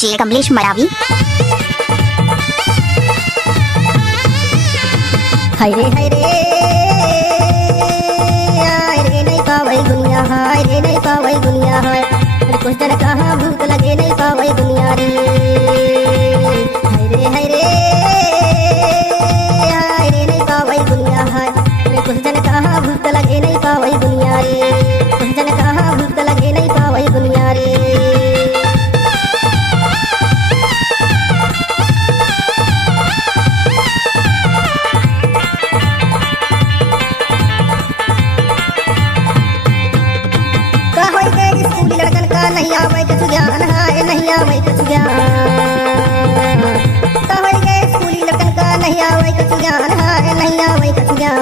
DJ Kamlesh Maravi. हाय रे हाय रे नहीं पावे दुनिया, हाय रे नहीं पावे दुनिया, हाय कुछ दिन कहाँ भूत लगे नहीं पावे दुनिया रे। हाय रे हाय रे नहीं पावे दुनिया, हाय कुछ दिन कहाँ भूत लगे नहीं पावे दुनिया रे। कुछ दिन कहाँ भूत लगे नहीं पावे दुनिया रे। लड़कन का नहीं आवे कुछ ज्ञान, हाय नहीं आवे कुछ ज्ञान। कहे गए स्कूली लड़कन का नहीं आवे कुछ ज्ञान, हाय नहीं आवे कुछ ज्ञान।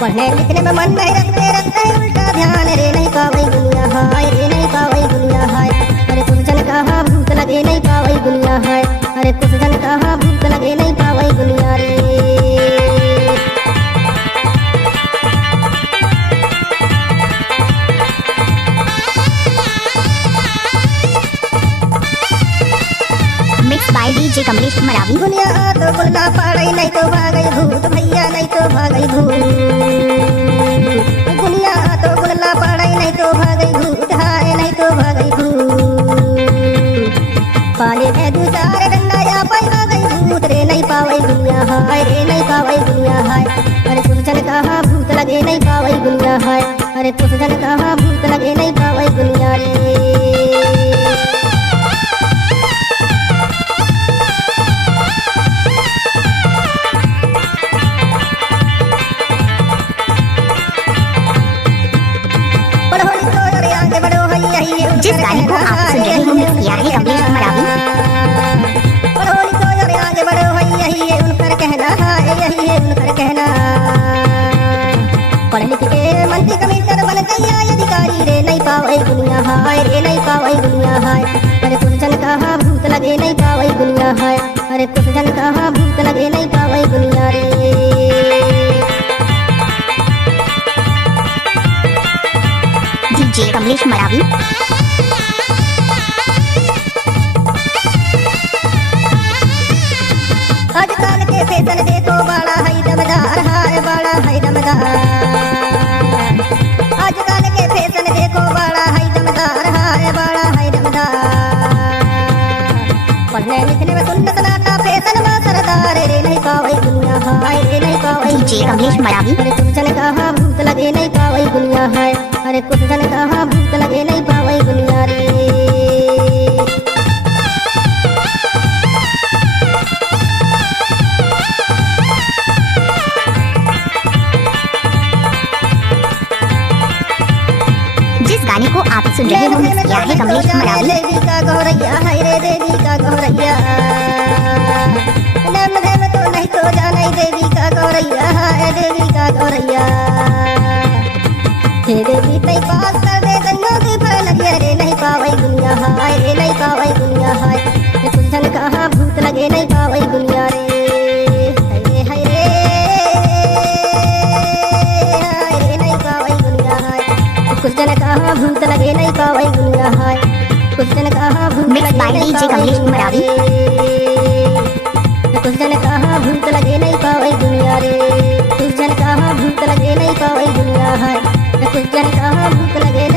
पढ़ने लिखने में मन नहीं रखते उल्टा ध्यान रे नहीं पावे दुनिया, हाय रे नहीं पावे दुनिया, हाय अरे कुछ जन कहाँ भूत लगे नहीं पावे दुनिया, हाय अरे कुछ जन कहाँ भूत लगे नहीं पावे दुनिया रे। By DJ Kamlesh Maravi. दुनिया तो बोलना पड़े नहीं तो भागई भूत भैया, नहीं तो भागई भूत। दुनिया तो बोलना पड़े नहीं तो भागई भूत, हाय नहीं तो भागई भूत। पाले में दो चार डंडा या पाई भागई भूत रे नहीं पावे दुनिया, हाय रे नहीं पावे दुनिया, हाय अरे कुछ जन कहाँ भूत लगे नहीं पावे दुनिया, हाय अरे कुछ जन कहाँ भूत लगे नहीं पावे दुनिया रे। जिस गाने को आप सुन रहे हैं मिक्स किया है कमलेश मरावी। पढ़ोली तो यार आगे बढ़ो है यही है उनकर कहना, है यही है उनकर कहना। पढ़ लिख के मंत्री कमिश्नर बन गया अधिकारी रे नहीं पावे दुनिया, हाय रे नहीं पावे दुनिया, हाय अरे कुछ जन कहाँ भूत लगे नहीं पावे दुनिया, हाय अरे कुछ जन कहाँ भूत लगे नहीं पावे दुनिया रे। डीजे कमलेश मरावी। आजकल के फैशन देखो बड़ा है दमदार, हाय बड़ा है दमदार। आजकल के फैशन देखो बड़ा है दमदार, हाय बड़ा है दमदार। पढ़ने लिखने में सुन्नत नाटा फैशन में सरदार रे नहीं पावे दुनिया, हाय रे नहीं पावे डीजे कमलेश मरावी। अरे कुछ जन कहाँ भूत लगे नहीं पावे दुनिया, हाय अरे कुछ जन कहाँ भूत लगे नहीं पावे दुनिया रे। गाने को आप सुन रहे हैं मिक्स किया है कमलेश मरावी। देवी का गौरैया, हाय रे देवी का गौरैया। नाम धर्म तो नहीं तो जाने देवी का गौरैया, हाय देवी का गौरैया। हे देवी तई पास कर दे गन्नों की फल लगे रे नहीं पावे दुनिया, हाय रे नहीं पावे दुनिया, हाय कुछ जन कहाँ भूत लगे नहीं पावे दुनिया रे। हाय रे नहीं पावे दुनिया, हाय कुछ जन कहाँ भूत लगे नहीं पावे दुनिया, हाय कुछ जन कहाँ भूत लगे नहीं पावे दुनिया रे। कुछ जन कहाँ भूत लगे नहीं पावे दुनिया रे। कुछ जन कहाँ भूत लगे नहीं पावे दुनिया, हाय कुछ जन कहाँ भूत लगे